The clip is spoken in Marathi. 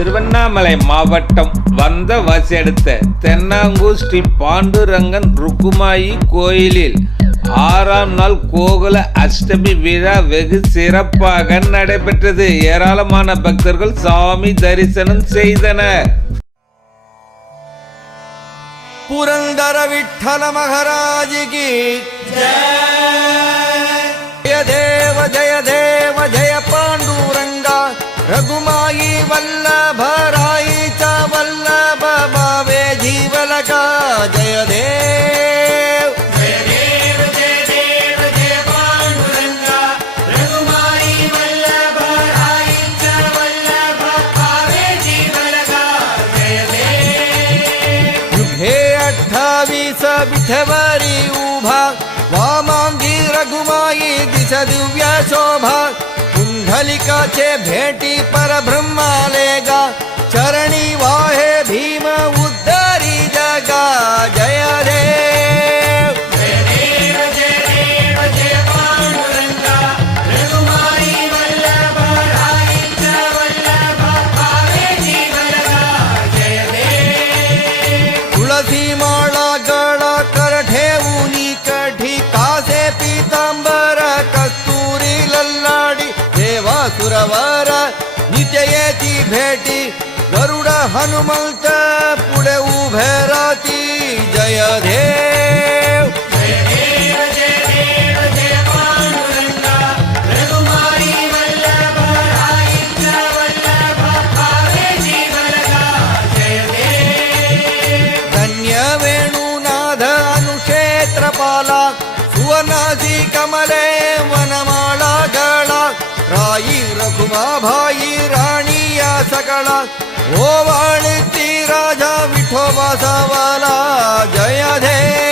திருவண்ணாமலை மாவட்டம் வந்தவாசி அடுத்த தென்னாங்கூர் ஸ்ரீ பாண்டுரங்கன் ருக்குமாயி கோயிலில் 6ஆம் நாள் கோகுல அஷ்டமி விழா வெகு சிறப்பாக நடைபெற்றது. ஏராளமான பக்தர்கள் சாமி தரிசனம் செய்தனர். पुरंदर विठ्ठल महाराज की जय देव जय पांडुरंगा रघुमाई वल्लभ राईचा वल्लभ भावे जीवलका जय देव जय पांडुरंगा रघुमाई वल्लभ राईचा वल्लभ भावे जीवलका जय देव हे 28 विठवरी उभा वामांगी रघुमाई दिस दिव्य शोभा कुंडलिकाचे भेटी परब्रह्मालेगा चरणी वाहे भीम उद्धारी जगा जय देव जय पांडुरंगा रघुमाई वल्लभ राईचा वल्लभ भावे जीवलका जय देव तुळसी माळा गळा कर ठेवूनी कठी कासे पीतांबर कस्तुरी लल्लाडी देवा सुरवर नित्ययेची भेटी गरुड हनुमंत पुढे उभे राती जय देव जय पांडुरंगा रघुमाई वल्लभ राईचा वल्लभ भावे जीवलका जय देव धन्य वेणुनाद अनुक्षेत्रपाला सुवर्णासी कमले वनमाळा गळा राई रघुमा भाई राणी या सकळा ओवाळती राजा विठोबा सावला जय देव